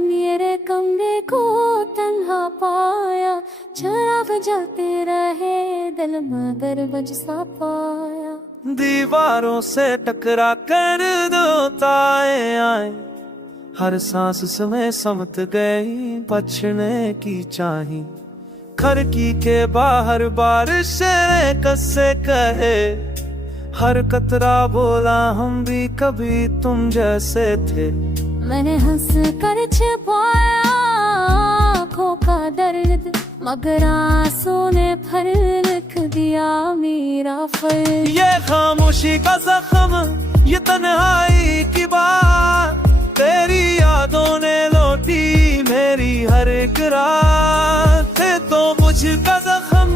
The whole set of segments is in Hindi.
मेरे कमरे को तन्हा पाया, शराब जलते रहे दिल मगर बज सा पाया। दीवारों से टकरा कर दो ताए आए, हर सांस समय समत गई बचने की चाही। खिड़की के बाहर बारिश कससे कहे, हर कतरा बोला हम भी कभी तुम जैसे थे। मैंने हंस कर छिपाया आँखों का दर्द, मगर आंसू ने फिर लिख दिया मेरा फर्ज। ये खामोशी का जख्म, ये तन्हाई की बात, तेरी यादों ने लौटी मेरी हर एक रात। तो मुझका जख्म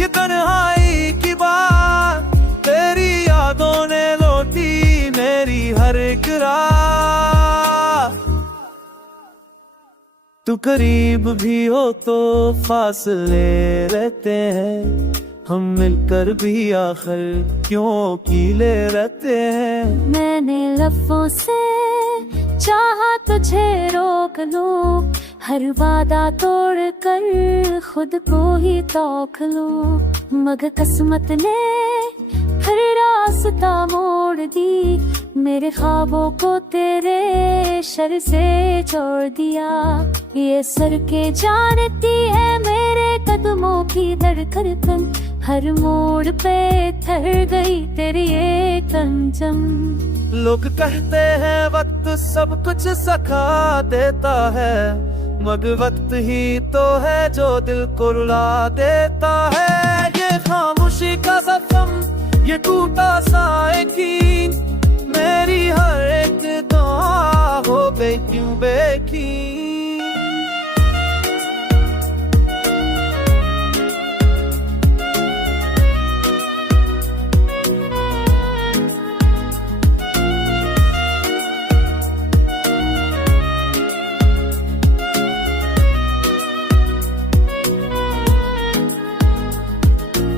ये तन्हाई की बात, तेरी यादों ने लौटी मेरी हर एक रात। तू करीब भी हो तो फासले रहते हैं, हम मिलकर भी आखिर क्यों कीले रहते हैं। मैंने लफ्जों से चाहा तुझे रोक लूं, हर वादा तोड़ कर खुद को ही तोख लूं, मगर किस्मत ने फिर रास्ता मोड़ दी, मेरे ख्वाबों को तेरे शर से छोड़ दिया। ये सर के जानती है मेरे कदमों की धड़कन, हर मोड़ पे ठहर गई तेरी एक अंजम। लोग कहते हैं वक्त सब कुछ सिखा देता है, मगर वक्त ही तो है जो दिल को रुला देता है। ये खामोशी का जख्म, ये टूटा सा यकीन, मेरी हर एक दुआ हो गई क्यों बेकीन।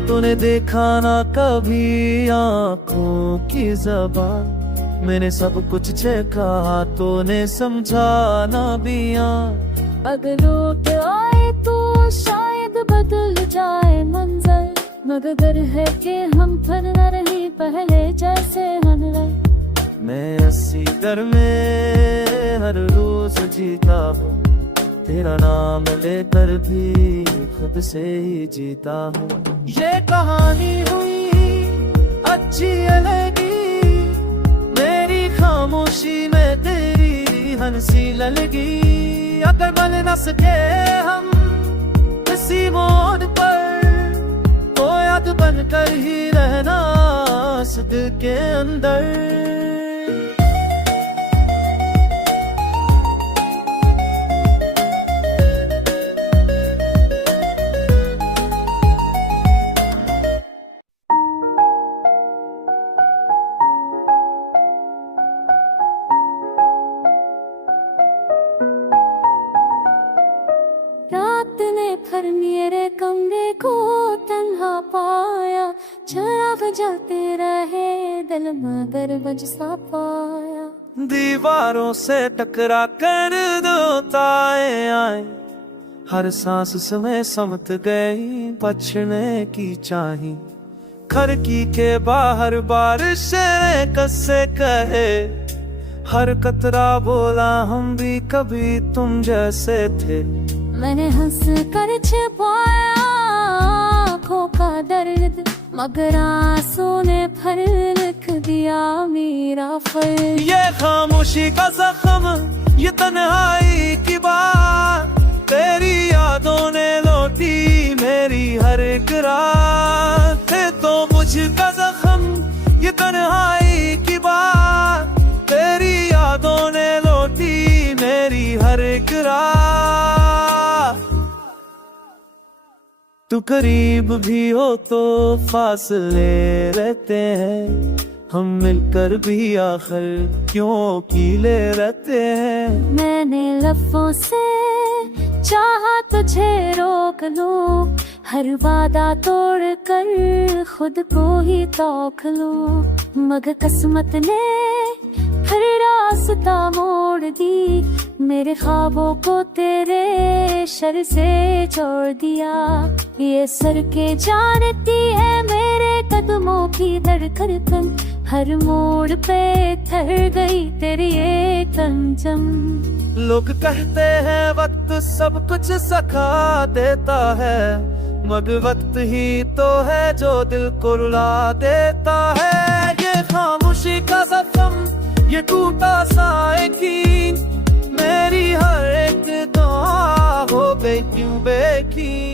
तूने देखा ना कभी आँखों की ज़बान, मैंने सब कुछ देखा तूने समझा ना बिया। अगर लौट आए तो शायद बदल जाए मंजर, मगर है कि हम फिर न रही पहले जैसे हम। मैं 80 दर में हर रोज जीता हूँ, तेरा नाम लेकर भी खुद से ही जीता हूँ। ये कहानी हुई अच्छी लगी, मेरी खामोशी में तेरी हंसी लगी। अगर बन न सके हम किसी मोड़ पर, तो याद बनकर ही रहना इस दिल के अंदर। रात ने फिर मेरे कमरे को तन्हा पाया, शराब जलते रहे दिल मगर बज सा पाया। दीवारों से टकरा कर दो ताए आए, हर सांस समय समत गई बचने की चाही। खिड़की के बाहर बारिश कससे कहे, हर कतरा बोला हम भी कभी तुम जैसे थे। मैंने हंस कर छिपाया आँखों का दर्द, मगर आंसू ने फिर लिख दिया मेरा फर्ज। ये खामोशी का जख्म, ये तन्हाई की बात, तेरी यादों ने लौटी मेरी हर एक रात। तो मुझका जख्म, ये तन्हाई की बात, तेरी यादों ने लौटी मेरी हर एक रात। तू करीब भी हो तो फासले रहते हैं, हम मिलकर भी आखिर क्यों कीले रहते हैं। मैंने लफ्जों से चाहा तुझे रोक लूं, हर वादा तोड़ कर खुद को ही तोख लूं, मगर किस्मत ने हर रास्ता मोड़ दी, मेरे ख्वाबों को तेरे शर से छोड़ दिया। ये सर के जानती है मेरे कदमों की धड़कन, हर मोड़ पे ठहर गई तेरी एक अंजम। लोग कहते हैं वक्त सब कुछ सिखा देता है, मगर वक्त ही तो है जो दिल को रुला देता है। ये खामोशी का जख्म, ये टूटा सा यकीन, मेरी हर एक दुआ हो गई क्यों बेकीन।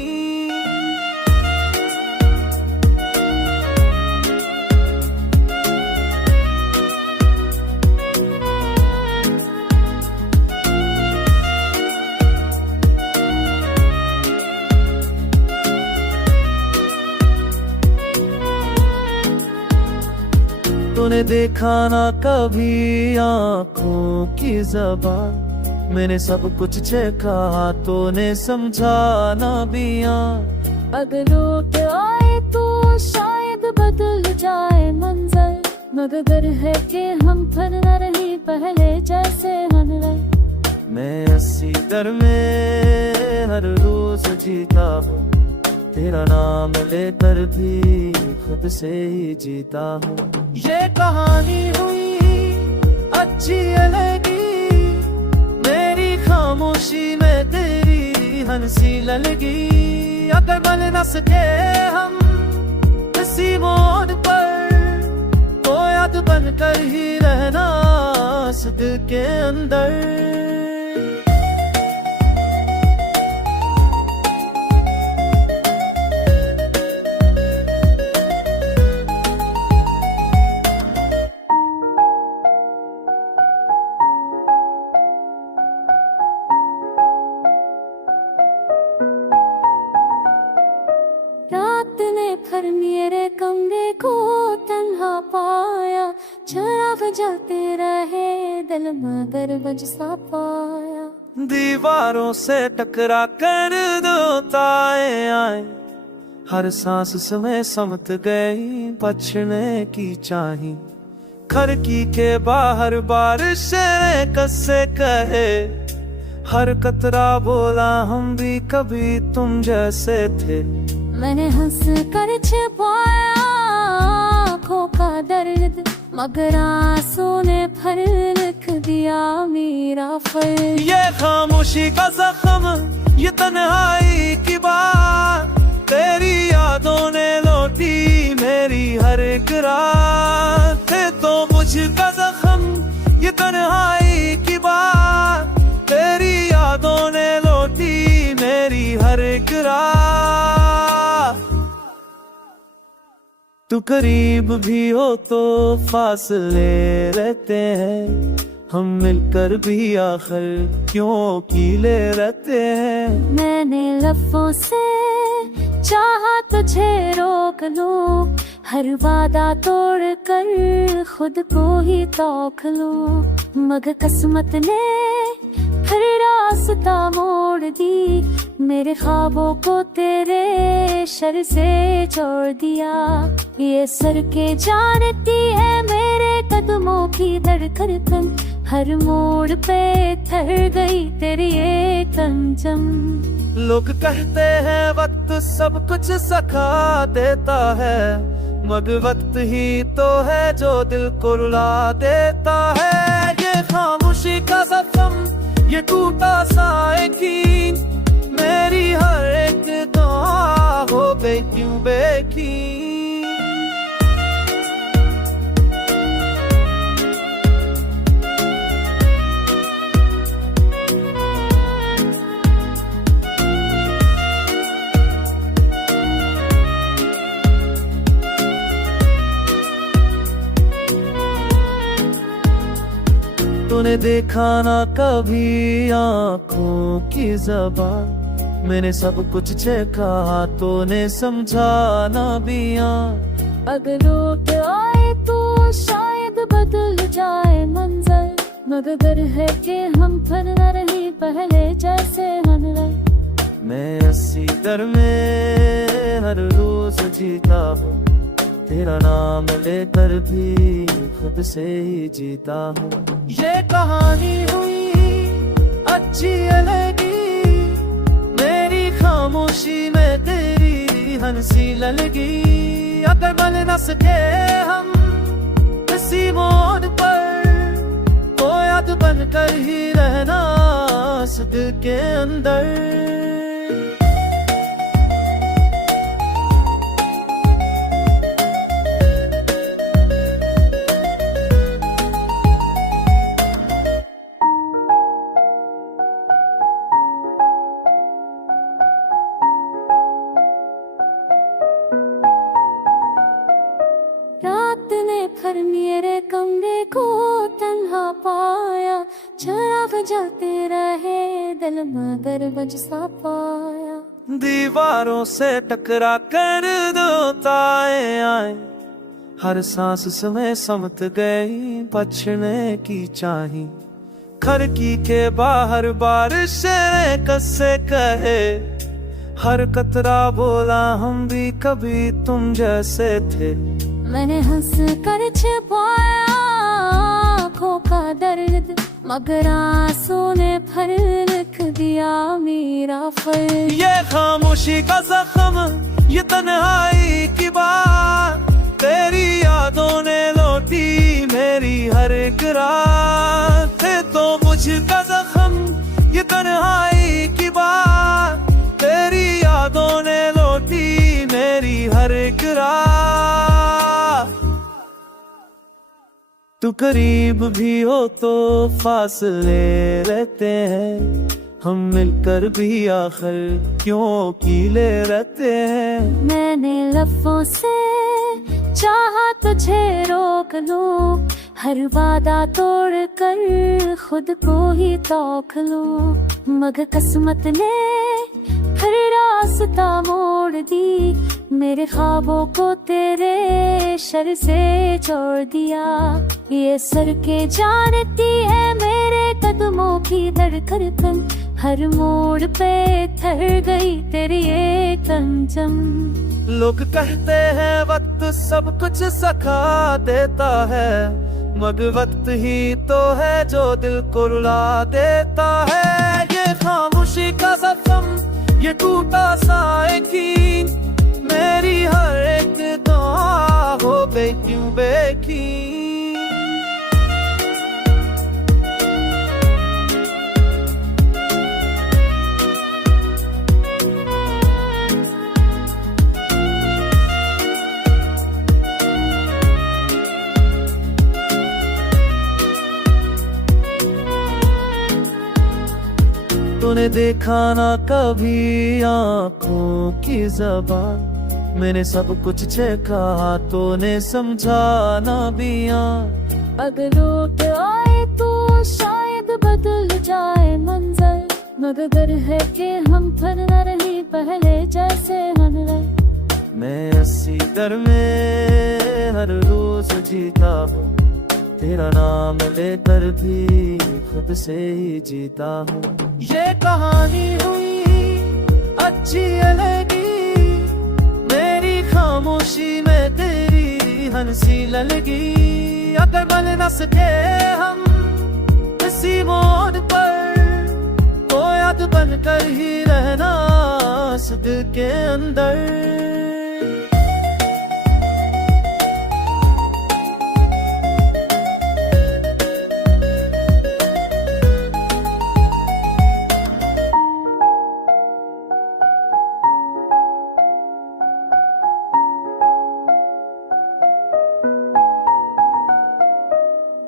तूने देखा ना कभी आँखों की ज़बान, मैंने सब कुछ देखा तूने समझा ना बिया। अगर लौट आए तो शायद बदल जाए मंजर, मगर है कि हम फिर न रही पहले जैसे हम रहे। मैं अस्सी दर में हर रोज जीता हूँ, तेरा नाम लेकर भी खुद से ही जीता हूँ। ये कहानी हुई अच्छी लगी, मेरी खामोशी में तेरी हंसी लगी। अगर बन न सके हम किसी मोड़ पर, तो याद बनकर ही रहना इस दिल के अंदर। रात ने फिर मेरे कमरे को तन्हा पाया, चिराग जलते रहे दिल मगर बज सा पाया। दीवारों से टकरा कर दो ताए आए, हर सांस समय समत गई बचने की चाही। खिड़की के बाहर बारिश कससे कहे, हर कतरा बोला हम भी कभी तुम जैसे थे। मैंने हंस कर छिपाया आँखों का दर्द, मगर आंसू ने फिर लिख दिया मेरा फर्ज। ये खामोशी का जख्म, ये तन्हाई की बात, तेरी यादों ने लौटी मेरी हर एक रात। है तो मुझका जख्म ये तन्हाई की बात, तेरी यादों ने लौटी मेरी हर एक रात। तू करीब भी हो तो फासले रहते हैं, हम मिलकर भी आखिर क्यों कीले रहते हैं। मैंने लफ्जों से चाहा तुझे रोक लूं, हर वादा तोड़ कर खुद को ही तोख लूं, मगर किस्मत ने फिर रास्ता मोड़ दी, मेरे ख्वाबों को तेरे शर से छोड़ दिया। ये सर के जानती है मेरे कदमों की धड़कन, हर मोड़ पे ठहर गई तेरी एक अंजम। लोग कहते हैं वक्त सब कुछ सिखा देता है, मगर वक्त ही तो है जो दिल को रुला देता है। ये खामोशी का जख्म, ये टूटा सा यकीन, मेरी हर एक दुआ हो गई क्यों बेकीन। तूने देखा ना कभी आँखों की ज़बान, मैंने सब कुछ देखा तूने समझा ना बिया। अगर लौट आए तो शायद बदल जाए मंजर, मगर है कि हम फिर न रही पहले जैसे हम रहे। मैं अस्सी दर में हर रोज जीता हूँ, तेरा नाम लेकर भी खुद से ही जीता हूँ। ये कहानी हुई अच्छी लगी, मेरी खामोशी में तेरी हंसी लगी। अगर बन न सके हम किसी मोड़ पर, तो याद बनकर ही रहना इस दिल के अंदर। रात ने फिर मेरे कमरे को तन्हा पाया, चिराग जलते रहे दिल मगर बज सा पाया। दीवारों से टकरा कर दो ताए आए, हर सांस समय समत गई बचने की चाही। खिड़की के बाहर बारिश कससे कहे, हर कतरा बोला हम भी कभी तुम जैसे थे। मैंने हंस कर छिपाया आँखों का दर्द, मगर आंसू ने फिर लिख दिया मेरा फर्ज। ये खामोशी का जख्म, ये तन्हाई की बात, तेरी यादों ने लौटी मेरी हर एक रात। है तो मुझका जख्म ये तन्हाई की बात, तेरी यादों ने लौटी मेरी हर एक रात। तू करीब भी हो तो फासले रहते हैं, हम मिलकर भी आखिर क्यों कीले रहते हैं। मैंने लफ्जों से चाहा तुझे रोक लूं, हर वादा तोड़ कर खुद को ही तोख लूं, मगर किस्मत ने फिर रास्ता मोड़ दी, मेरे ख्वाबों को तेरे शर से छोड़ दिया। ये सर के जानती है मेरे कदमों की धड़कन, हर मोड़ पे ठहर गई तेरी एक अंजम। लोग कहते हैं वक्त सब कुछ सिखा देता है, मगर वक्त ही तो है जो दिल को रुला देता है। ये खामोशी का जख्म, ये टूटा सा यकीन, मेरी हर एक दुआ हो गई क्यों बेकीन। तूने देखा ना कभी आँखों की ज़बान, मैंने सब कुछ चेखा तूने समझा ना बिया। अगर लौट आए तो शायद बदल जाए मंजर, मगर डर है कि हम फिर न रही पहले जैसे हम रहे। मैं 80 दर में हर रोज जीता हूँ, तेरा नाम लेकर भी खुद से ही जीता हूँ। ये कहानी हुई अच्छी लगी, मेरी खामोशी में तेरी हंसी लगी। अगर बन न सके हम किसी मोड़ पर, तो याद बनकर ही रहना इस दिल के अंदर।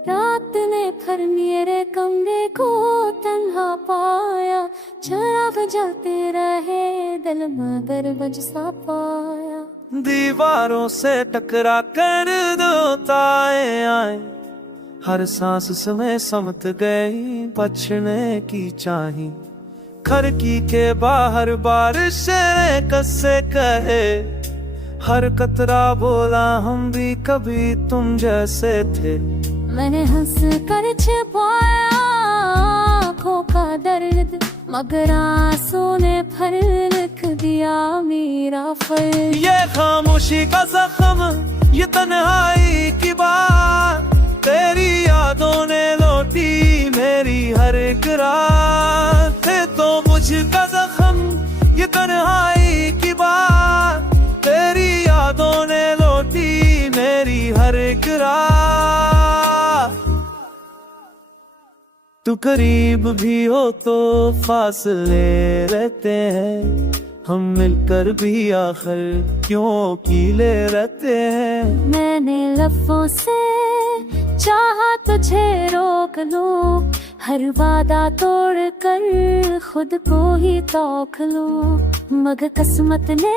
रात ने फिर मेरे कमरे को तन्हा पाया, चिराग जलते रहे दिल मगर बज सा पाया। दीवारों से टकरा कर दो ताए आए, हर सांस समय समत गई बचने की चाही। खिड़की के बाहर बारिश कससे कहे, हर कतरा बोला हम भी कभी तुम जैसे थे। मैंने हंस कर छिपाया आँखों का दर्द, मगर आंसू ने फिर लिख दिया मेरा फर्ज। ये खामोशी का जख्म, ये तन्हाई की बात, तेरी यादों ने लौटी मेरी हर एक रात। है तो मुझका जख्म ये तन्हाई की बात, तेरी यादों ने लौटी मेरी हर एक रात। तू करीब भी हो तो फासले रहते हैं, हम मिलकर भी आखिर क्यों कीले रहते हैं। मैंने लफ्जों से चाहा तुझे रोक लूं, हर वादा तोड़ कर खुद को ही तोख लूं, मगर किस्मत ने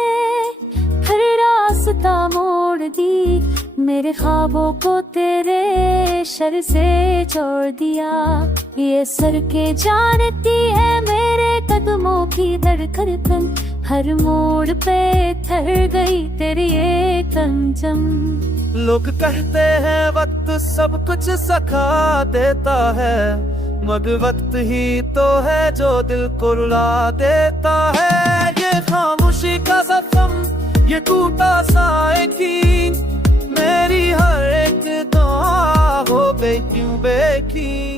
फिर रास्ता मोड़ दी, मेरे ख्वाबों को तेरे शर से छोड़ दिया। ये सर के जानती है मेरे कदमों की धड़कन, हर मोड़ पे ठहर गई तेरी एक अंजम। लोग कहते हैं वक्त सब कुछ सिखा देता है, मगर वक्त ही तो है जो दिल को रुला देता है। ये खामोशी का जख्म, ये टूटा सा यकीन, मेरी हर एक दुआ हो गई क्यों बेकीन।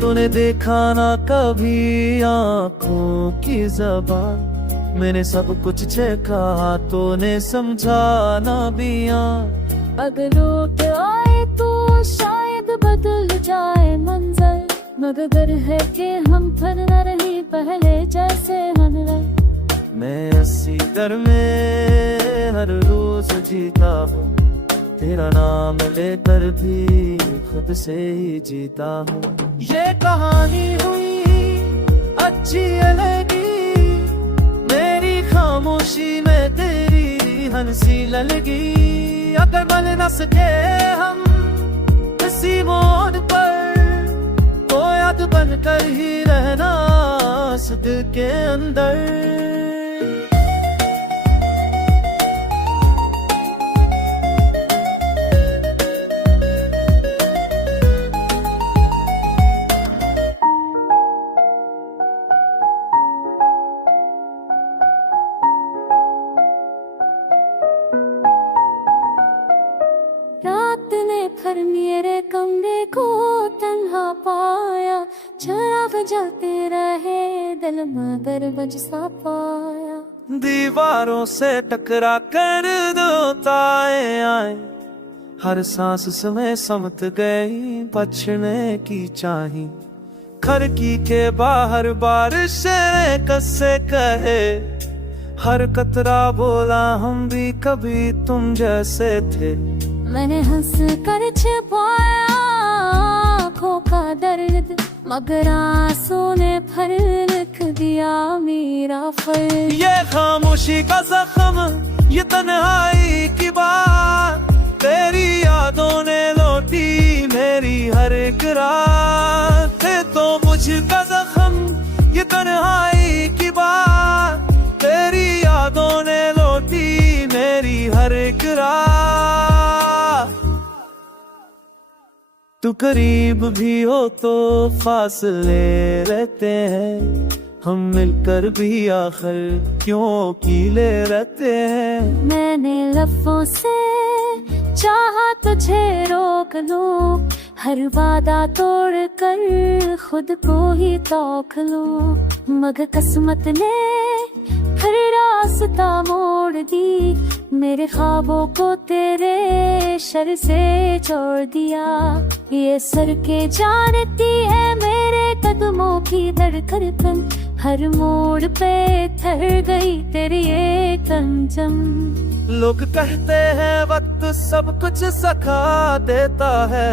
तूने देखा ना कभी आँखों की ज़बान, मैंने सब कुछ छेका तूने समझा ना बिया। अगर लौट आए तो शायद बदल जाए मंजर, मगर डर है कि हम फिर न रही पहले जैसे हम रहे। मैं 80 दर में हर रोज जीता हूँ, तेरा नाम लेकर भी खुद से ही जीता हूँ। ये कहानी हुई अच्छी लगी, मेरी खामोशी में तेरी हंसी लगी। अगर बन न सके हम किसी मोड़ पर, तो याद बनकर ही रहना इस दिल के अंदर। रात ने फिर मेरे कमरे को तन्हा पाया, चिराग जलते रहे दिल मगर बज सा पाया। दीवारों से टकरा कर दो ताए आए, हर सांस समय समत गई बचने की चाही। खिड़की के बाहर बारिश कससे कहे, हर कतरा बोला हम भी कभी तुम जैसे थे। मैंने हंस कर छिपाया आँखों का दर्द, मगर आंसू ने फिर लिख दिया मेरा फर्ज। ये खामोशी का जख्म, ये तन्हाई की बात, तेरी यादों ने लौटी मेरी हर एक रात। है तो मुझका जख्म ये तन्हाई की बात, तेरी यादों ने लौटी मेरी हर एक रात। तू करीब भी हो तो फासले रहते हैं, हम मिलकर भी आखिर क्यों कीले रहते हैं। मैंने लफ्जों से चाहा तुझे रोक लूं, हर वादा तोड़ कर खुद को ही तोख लूं, मगर किस्मत ने फिर रास्ता मोड़ दी, मेरे ख्वाबों को तेरे शर से छोड़ दिया। ये सर के जानती है मेरे कदमों की धड़कन, हर मोड़ पे ठहर गई तेरी एक अंजम। लोग कहते हैं वक्त सब कुछ सिखा देता है,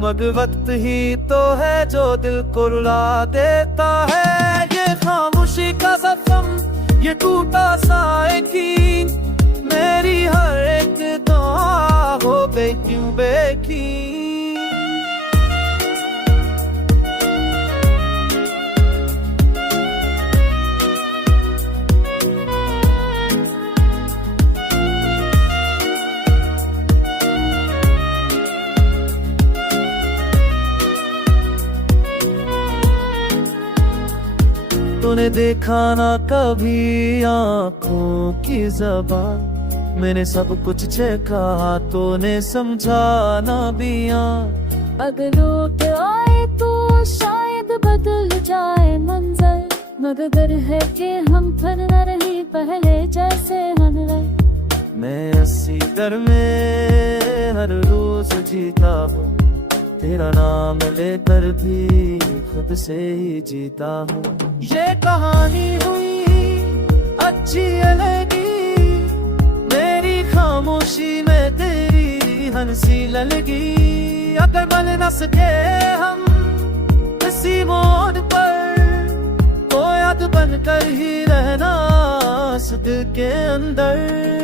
मगर वक्त ही तो है जो दिल को रुला देता है। ये खामोशी का जख्म, ये टूटा सा यकीन, मेरी हर एक दुआ हो गई क्यों बेकीन। तूने देखा ना कभी आंखों की ज़बान, मैंने सब कुछ चखा तूने समझा ना बिया। अगर लौट आए तो शायद बदल जाए मंजर, मगर है कि हम फिर न रही पहले जैसे हम रहे। मैं 80 दर में हर रोज जीता हूँ, तेरा नाम लेकर भी खुद से ही जीता हूँ। ये कहानी हुई अच्छी लगी, मेरी खामोशी में तेरी हंसी लगी। अगर बन न सके हम किसी मोड़ पर, तो याद बनकर ही रहना इस दिल के अंदर।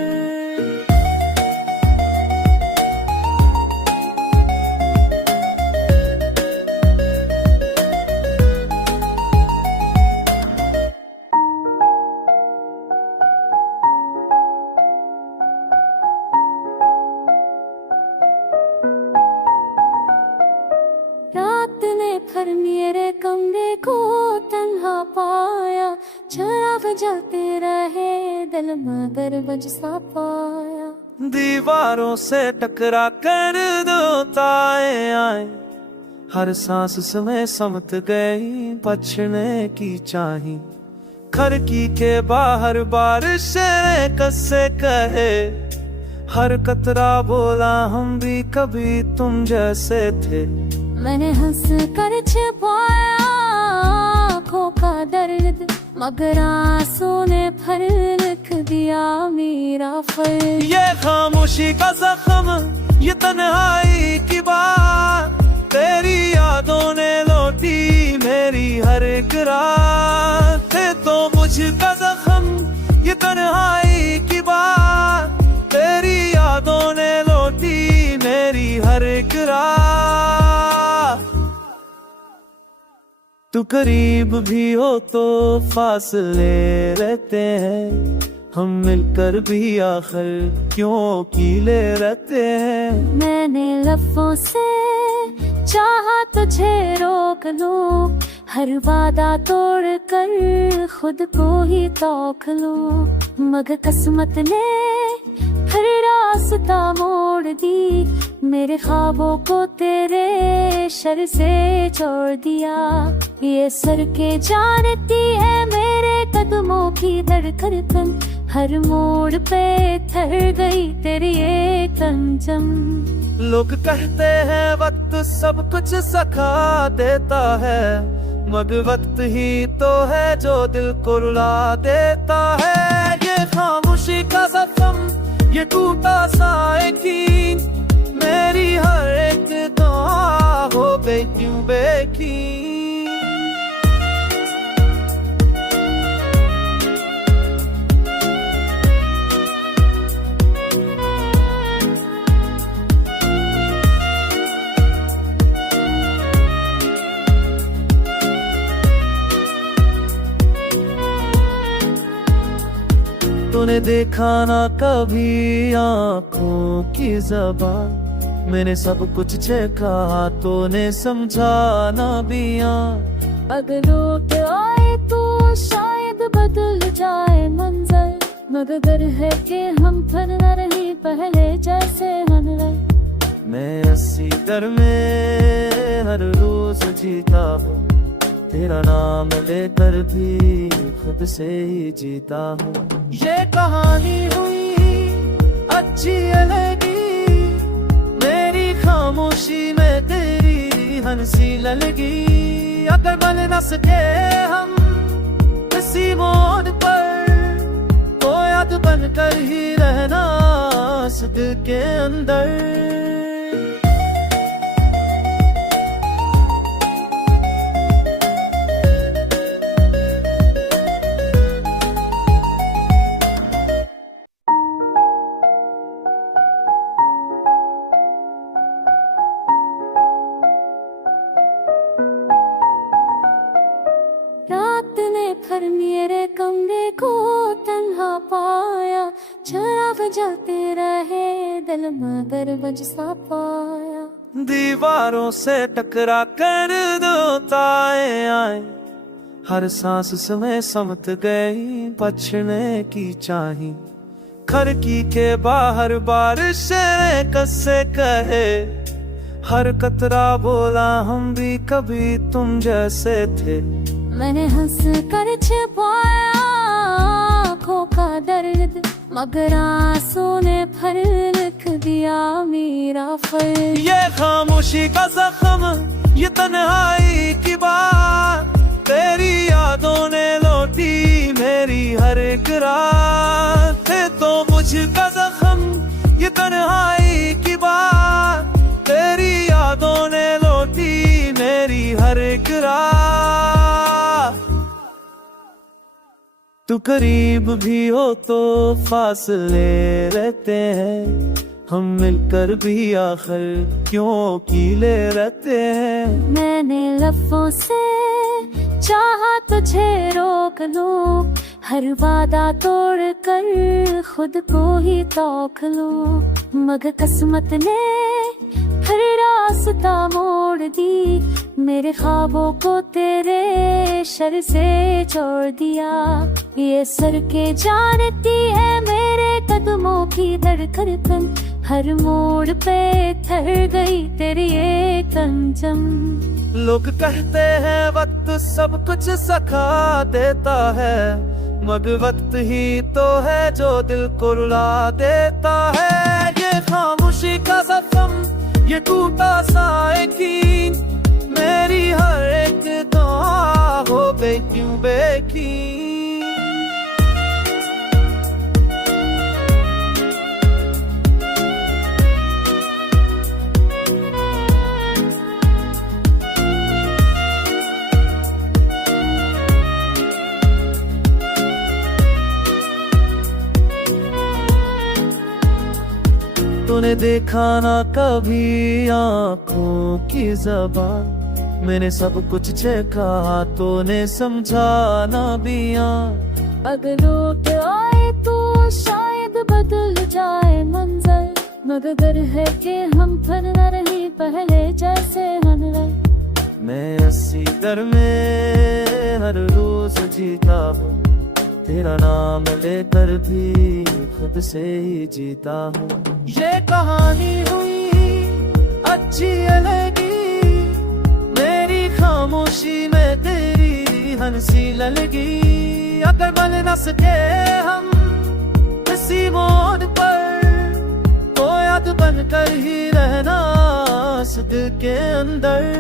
रात ने फिर मेरे कमरे को तन्हा पाया, चिराग जलते रहे दिल मगर बज सा पाया। दीवारों से टकरा कर दो ताए आए, हर सांस समय समत गई बचने की चाही। खिड़की के बाहर बारिश कससे कहे, हर कतरा बोला हम भी कभी तुम जैसे थे। मैंने हंस कर छिपाया आँखों का दर्द, मगर आंसू ने फिर लिख दिया मेरा फर्ज। ये खामोशी का जख्म, ये तन्हाई की बात, तेरी यादों ने लौटी मेरी हर एक रात। है तो मुझका जख्म ये तन्हाई की बात, तेरी यादों ने लौटी मेरी हर एक रात। तू करीब भी हो तो फासले रहते हैं, हम मिलकर भी आखिर क्यों अकेले रहते हैं। मैंने लफ्जों से चाहा तुझे रोक लूं, हर वादा तोड़ कर खुद को ही तोख लूं, मगर किस्मत ने फिर रास्ता मोड़ दी, मेरे ख्वाबों को तेरे शर से छोड़ दिया। ये सर के जानती है मेरे कदमों की धड़कन, हर मोड़ पे थर गई तेरी एक अंजम। लोग कहते हैं वक्त सब कुछ सिखा देता है, मगर वक्त ही तो है जो दिल को रुला देता है। ये खामोशी का जख्म, ये टूटा सा यकीन, मेरी हर एक दुआ हो गई क्यों बेकीन। तूने देखा ना कभी आंखों की ज़बान, मैंने सब कुछ चखा तूने समझा ना बिया। अगर लौट आए तो शायद बदल जाए मंजर, मगर है कि हम फिर न रही पहले जैसे हम रहे। मैं 80 दर में हर रोज जीता हूँ, तेरा नाम लेकर भी खुद से ही जीता हूँ। ये कहानी हुई अच्छी लगी, मेरी खामोशी में तेरी हंसी लगी। अगर बन न सके हम किसी मोड़ पर, तो याद बनकर ही रहना इस दिल के अंदर। रात ने फिर मेरे कमरे को तन्हा पाया, चिराग जलते रहे दिल मगर बज सा पाया। दीवारों से टकरा कर दो ताए आए, हर सांस समय समत गई बचने की चाही। खिड़की के बाहर बारिश कससे कहे, हर कतरा बोला हम भी कभी तुम जैसे थे। मैंने हंस कर छिपाया आँखों का दर्द, मगर आंसू ने फल लिख दिया मेरा फल। ये खामोशी का जख्म, ये तन्हाई की बात, तेरी यादों ने लौटी मेरी हर एक रात। तो मुझका जख्म ये तन्हाई की बात, तेरी यादों ने लौटी मेरी हर एक रात। तू करीब भी हो तो फासले रहते हैं, हम मिलकर भी आखिर क्यों कीले रहते हैं। मैंने लफ्जों से चाहा तुझे रोक लूं, हर वादा तोड़ कर खुद को ही तोख लूं, मगर किस्मत ने फिर रास्ता मोड़ दी, मेरे ख्वाबों को तेरे शर से छोड़ दिया। ये सर के जानती है मेरे कदमों की धड़कन, हर मोड़ पे ठहर गई तेरी एक अंजम। लोग कहते हैं वक्त सब कुछ सिखा देता है, मगर वक्त ही तो है जो दिल को रुला देता है। ये खामोशी का जख्म, ये टूटा सा यकीन, मेरी हर एक दुआ हो गई क्यों बेकीन। तूने देखा ना कभी आँखों की ज़बान, मैंने सब कुछ चखा तूने समझा ना बिया। अगर लौट आए तो शायद बदल जाए मंजर, मगर है कि हम फिर न रही पहले जैसे हम। मैं 80 दर में हर रोज जीता हूँ, तेरा नाम लेकर भी खुद से ही जीता हूँ। ये कहानी हुई अच्छी लगी, मेरी खामोशी में तेरी हंसी लगी। अगर बन न सके हम किसी मोड़ पर, तो याद बनकर ही रहना इस दिल के अंदर।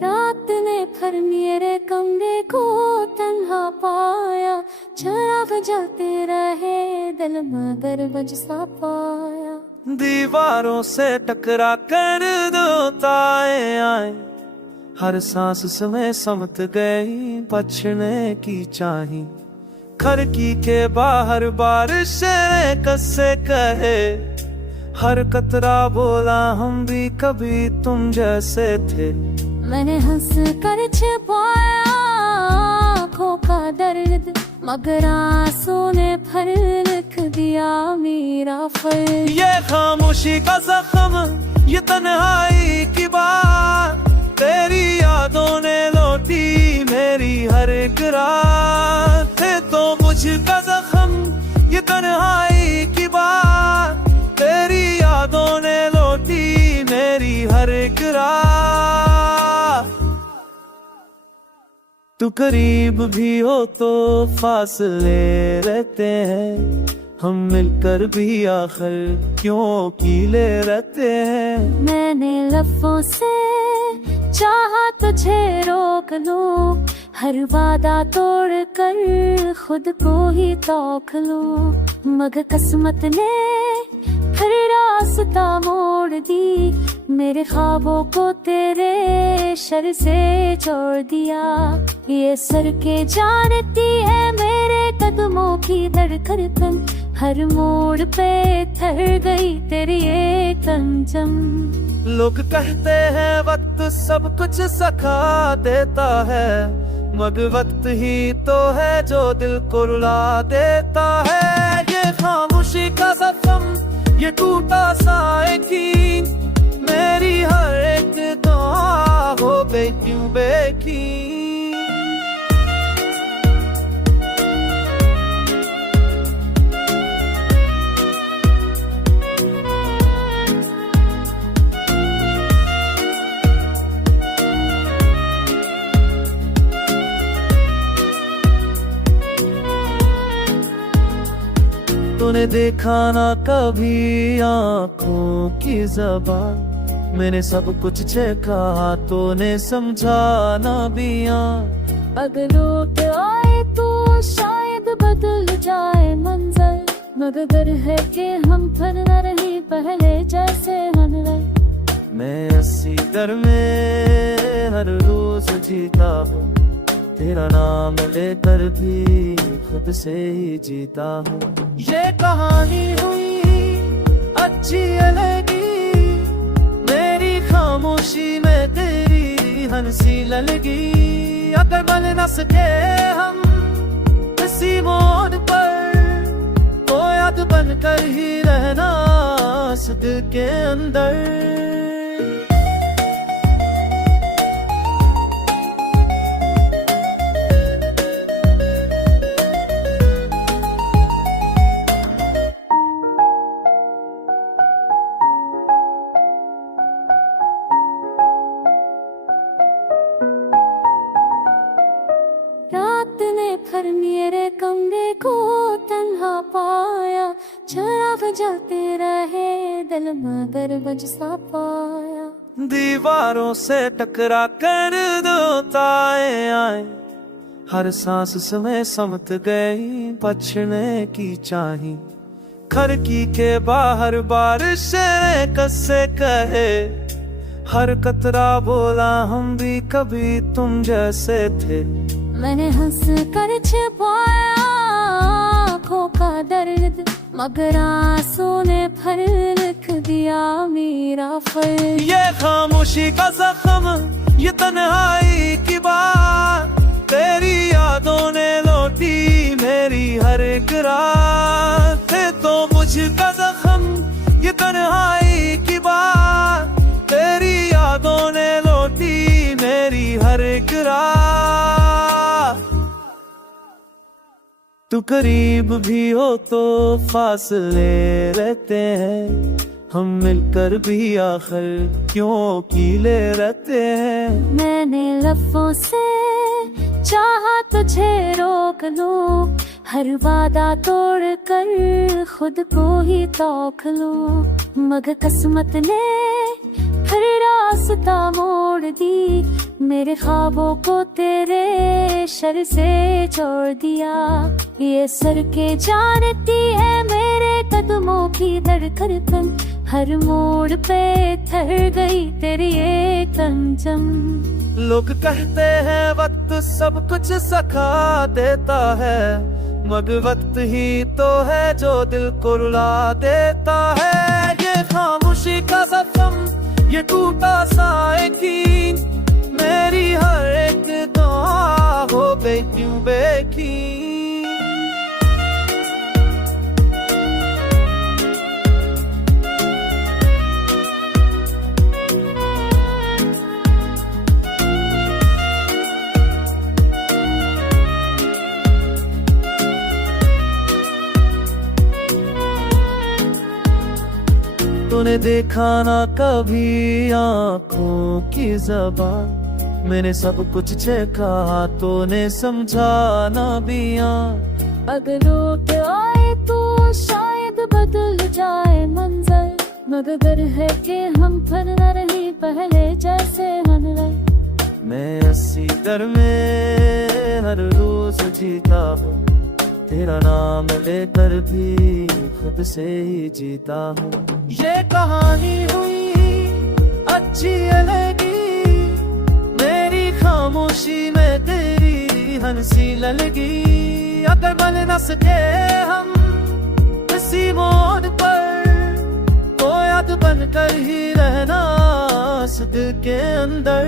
रात ने फिर मेरे कमरे को तन्हा पाया, चिराग जलते रहे दिल मगर बज सा पाया। दीवारों से टकरा कर दो ताए आए, हर सांस समय समत गई बचने की चाही। खिड़की के बाहर बारिश कससे कहे, हर कतरा बोला हम भी कभी तुम जैसे थे। मैंने हंस कर छिपाया आँखों का दर्द, मगर आंसू ने फल लिख दिया मेरा फल। ये खामोशी का जख्म, ये तन्हाई की बात, तेरी यादों ने लौटी मेरी हर एक रात। तो मुझका जख्म, ये तन्हाई की बात, तेरी यादों ने लौटी मेरी हर एक रात। तू करीब भी हो तो फासले रहते हैं, हम मिलकर भी आखिर क्यों कीले रहते हैं। मैंने लफ्जों से चाहा तुझे रोक लूं, हर वादा तोड़ कर खुद को ही तोख लूं, मगर किस्मत ने फिर रास्ता मोड़ दी, मेरे ख्वाबों को तेरे शर से छोड़ दिया। ये सर के जानती है मेरे कदमों की धड़कन, हर मोड़ पे ठहर गई तेरी एक अंजम। लोग कहते हैं वक्त सब कुछ सिखा देता है, मगर वक्त ही तो है जो दिल को रुला देता है। ये खामोशी का जख्म, ये टूटा सा यकीन, मेरी हर एक दुआ हो गई क्यों बेकीन। तूने देखा ना कभी आंखों की ज़बान, मैंने सब कुछ चेखा तूने समझा ना बिया। अगर लौट आए तो शायद बदल जाए मंजर, मगर डर है कि हम फिर न रही पहले जैसे हम रहे। मैं 80 दर में हर रोज जीता हूँ, तेरा नाम लेकर भी खुद से ही जीता हूँ। ये कहानी हुई अच्छी लगी, मेरी खामोशी में तेरी हंसी लगी। अगर बन न सके हम किसी मोड़ पर, तो याद बनकर ही रहना इस दिल के अंदर। रात ने फिर मेरे कमरे को तन्हा पाया, चिराग जलते रहे दिल मगर बज सा पाया। दीवारों से टकरा कर दो ताए आए, हर सांस समय समत गई बचने की चाही। खिड़की के बाहर बारिश कससे कहे, हर कतरा बोला हम भी कभी तुम जैसे थे। मैंने हंस कर छिपाया आँखों का दर्द, मगर आंसू ने फिर लिख दिया मेरा फर्ज। ये खामोशी का जख्म, ये तन्हाई की बात, तेरी यादों ने लौटी मेरी हर एक रात। तो मुझका जख्म ये तन्हाई की बात, तेरी यादों ने लौटी मेरी हर एक रात। तू करीब भी हो तो फासले रहते हैं, हम मिलकर भी आखिर क्यों अकेले रहते हैं। मैंने लफ्जों से चाहा तुझे रोक लूं, हर वादा तोड़ कर खुद को ही तोख लूं, मगर किस्मत ने फिर रास्ता मोड़ दी, मेरे ख्वाबों को तेरे शर से छोड़ दिया। ये सर के जानती है मेरे कदमों की धड़कन, हर मोड़ पे ठहर गई तेरी एक अंजम। लोग कहते हैं वक्त सब कुछ सिखा देता है, मगर वक्त ही तो है जो दिल को रुला देता है। ये खामोशी का जख्म, ये टूटा सा यकीन, मेरी हर एक दुआ हो गई क्यों बेकीन। तूने देखा ना कभी आंखों की ज़बान, मैंने सब कुछ चेखा तूने समझा ना बिया। अगर लौट आए तो शायद बदल जाए मंजर, मगर डर है कि हम फिर न रही पहले जैसे हम रहे। मैं 80 दर में हर रोज जीता हूँ, तेरा नाम लेकर भी खुद से ही जीता हूँ। ये कहानी हुई अच्छी लगी, मेरी खामोशी में तेरी हंसी लगी। अगर बन न सके हम किसी मोड़ पर, तो याद बनकर ही रहना इस दिल के अंदर